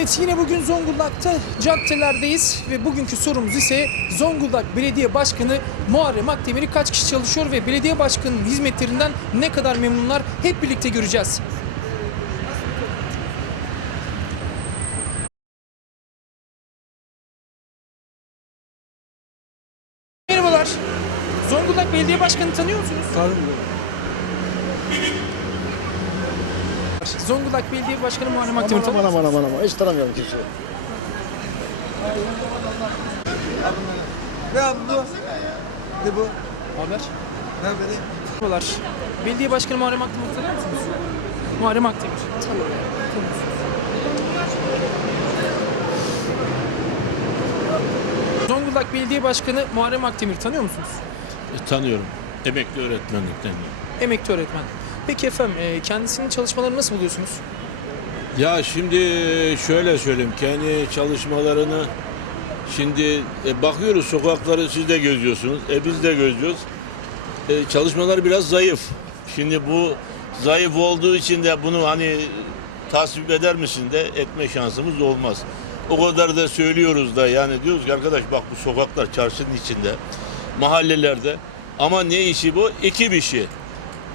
Evet yine bugün Zonguldak'ta caddelerdeyiz ve bugünkü sorumuz ise Zonguldak Belediye Başkanı Muharrem Akdemir'i kaç kişi çalışıyor ve belediye başkanının hizmetlerinden ne kadar memnunlar hep birlikte göreceğiz. Merhabalar. Zonguldak Belediye Başkanı tanıyor musunuz? Zonguldak Belediye Başkanı Muharrem Akdemir'i Aman tanıyor aman aman aman aman hiç tanımıyorum kimseyi. Ne abi bu? Ne bu? Haber. Ne haberi? Merhabalar. Belediye Başkanı Muharrem Akdemir'i tanıyor musunuz? Muharrem Akdemir. Tanıyorum. Zonguldak Belediye Başkanı Muharrem Akdemir tanıyor musunuz? E, Tanıyorum. Emekli öğretmenlikten. Emekli öğretmen. Peki efendim e, kendisinin çalışmalarını nasıl buluyorsunuz? Ya şimdi şöyle söyleyeyim. Kendi çalışmalarını şimdi e, bakıyoruz sokakları siz de gözlüyorsunuz. E biz de gözlüyoruz. E, çalışmalar biraz zayıf. Şimdi bu zayıf olduğu için de bunu hani tasvip eder misin de etme şansımız olmaz. O kadar da söylüyoruz da yani diyoruz ki arkadaş bak bu sokaklar çarşının içinde, mahallelerde ama ne işi bu? Ekip işi.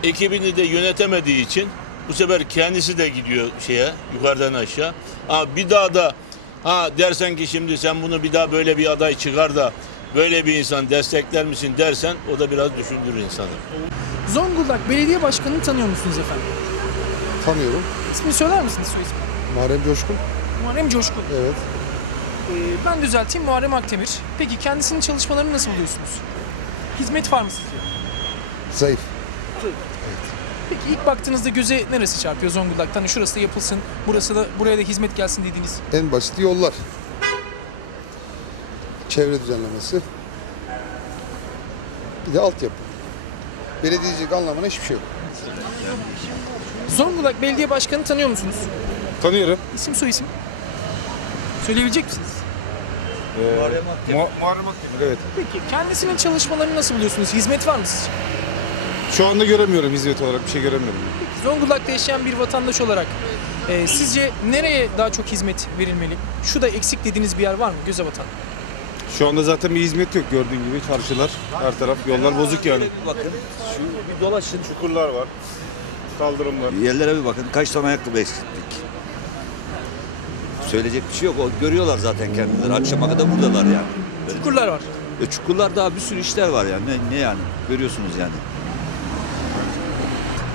Ekibini de yönetemediği için bu sefer kendisi de gidiyor şeye yukarıdan aşağı. Ha bir daha da ha dersen ki şimdi sen bunu bir daha böyle bir aday çıkar da böyle bir insan destekler misin dersen o da biraz düşündürür insanı. Zonguldak Belediye Başkanı'nı tanıyor musunuz efendim? Tanıyorum. İsmini söyler misiniz soy ismi? Muharrem Coşkun. Muharrem Coşkun. Evet. Ee, ben düzelteyim Muharrem Akdemir. Peki kendisinin çalışmalarını nasıl buluyorsunuz? Hizmet var mı sizce? Zayıf. Peki ilk baktığınızda göze neresi çarpıyor Zonguldak'tan? Hani şurası da yapılsın, burası da buraya da hizmet gelsin dediğiniz. En basit yollar. Çevre düzenlemesi. Bir de altyapı. Belediyecilik anlamına hiçbir şey yok. Zonguldak Belediye Başkanı tanıyor musunuz? Tanıyorum. İsim soy isim. Söyleyebilecek misiniz? Mu- Muharrem Akdemir evet. Peki kendisinin çalışmalarını nasıl buluyorsunuz? Hizmet var mı sizce? Şu anda göremiyorum hizmet olarak bir şey göremiyorum. Zonguldak'ta yaşayan bir vatandaş olarak e, sizce nereye daha çok hizmet verilmeli? Şu da eksik dediğiniz bir yer var mı göze batan? Şu anda zaten bir hizmet yok gördüğün gibi çarşılar her taraf yollar bozuk yani. Bakın şu bir dolaşın. Çukurlar var. Kaldırımlar. Yerlere bir bakın. Kaç tane ayakkabı eksilttik. Söyleyecek bir şey yok. O görüyorlar zaten kendileri. Akşama kadar buradalar yani. Çukurlar var. E, çukurlar daha bir sürü işler var yani. Ne, ne yani? Görüyorsunuz yani.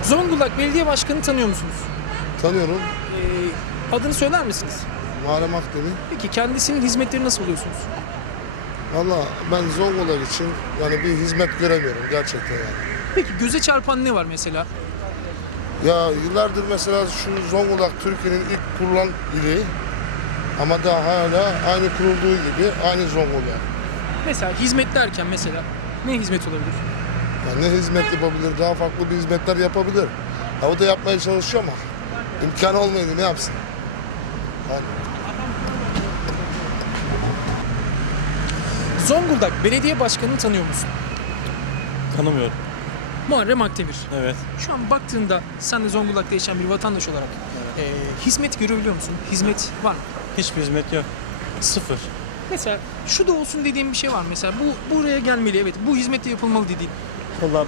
Zonguldak Belediye Başkanı tanıyor musunuz? Tanıyorum. E, adını söyler misiniz? Muharrem Akdemir. Peki kendisinin hizmetleri nasıl buluyorsunuz? Valla ben Zonguldak için yani bir hizmet göremiyorum gerçekten yani. Peki göze çarpan ne var mesela? Ya yıllardır mesela şu Zonguldak Türkiye'nin ilk kurulan ili ama daha hala aynı kurulduğu gibi aynı Zonguldak. Mesela hizmet derken mesela ne hizmet olabilir? Yani ne hizmet yapabilir, daha farklı bir hizmetler yapabilir. Ya o da yapmaya çalışıyor ama imkanı olmayınca ne yapsın? Yani Zonguldak Belediye Başkanı'nı tanıyor musun? Tanımıyorum. Muharrem Akdemir. Evet. Şu an baktığında sen de Zonguldak'ta yaşayan bir vatandaş olarak e, hizmet görebiliyor musun? Hizmet var mı? Hiçbir hizmet yok. Sıfır. Mesela şu da olsun dediğim bir şey var? Mesela bu buraya gelmeli evet bu hizmet de yapılmalı dediğin. Yollar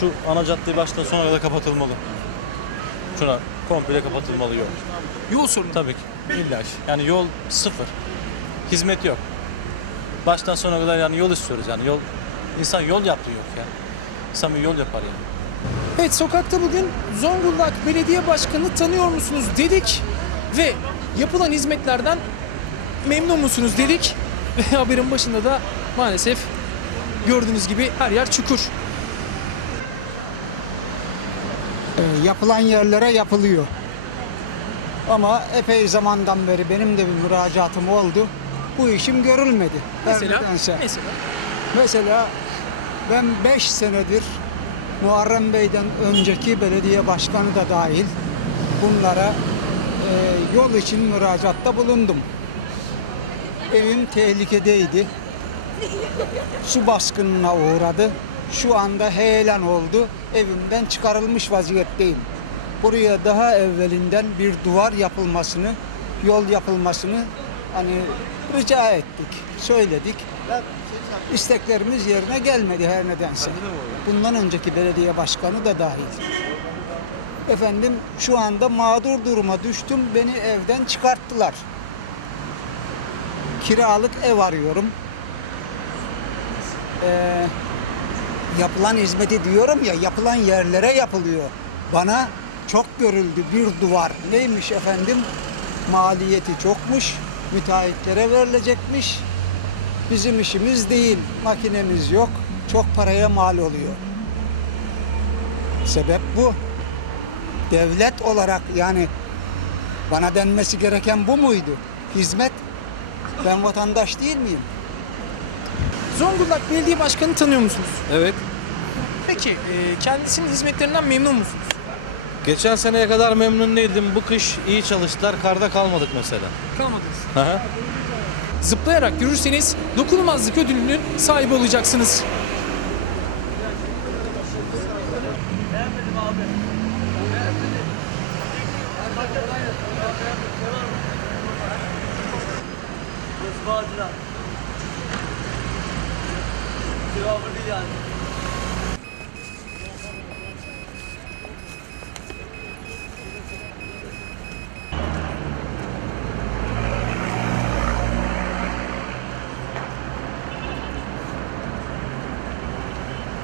şu ana cadde baştan sona kadar kapatılmalı. Şuna komple kapatılmalı yol. Yol sorunu. Tabii ki. İlla ki. Yani yol sıfır. Hizmet yok. Baştan sona kadar yani yol istiyoruz yani. Yol insan yol yaptığı yok yani. İnsan bir yol yapar yani. Evet sokakta bugün Zonguldak Belediye Başkanı tanıyor musunuz dedik ve yapılan hizmetlerden memnun musunuz dedik ve haberin başında da maalesef gördüğünüz gibi her yer çukur. E, yapılan yerlere yapılıyor. Ama epey zamandan beri benim de bir müracaatım oldu. Bu işim görülmedi. Mesela nedense. mesela Mesela ben 5 senedir Muharrem Bey'den önceki belediye başkanı da dahil bunlara e, yol için müracaatta bulundum. Evim tehlikedeydi. Su baskınına uğradı. Şu anda heyelan oldu. Evimden çıkarılmış vaziyetteyim. Buraya daha evvelinden bir duvar yapılmasını yol yapılmasını hani rica ettik, söyledik. İsteklerimiz yerine gelmedi her nedense. Bundan önceki belediye başkanı da dahil. Efendim şu anda mağdur duruma düştüm. Beni evden çıkarttılar. Kiralık ev arıyorum. Ee, yapılan hizmeti diyorum ya yapılan yerlere yapılıyor. Bana çok görüldü bir duvar. Neymiş efendim? Maliyeti çokmuş. Müteahhitlere verilecekmiş. Bizim işimiz değil. Makinemiz yok. Çok paraya mal oluyor. Sebep bu. Devlet olarak yani bana denmesi gereken bu muydu? Hizmet. Ben vatandaş değil miyim? Zonguldak Belediye Başkanı tanıyor musunuz? Evet. Peki e, kendisinin hizmetlerinden memnun musunuz? Geçen seneye kadar memnun değildim. Bu kış iyi çalıştılar. Karda kalmadık mesela. Kalmadınız. Hı hı. Zıplayarak yürürseniz dokunulmazlık ödülünün sahibi olacaksınız. Bağcılar. Cevabı değil yani.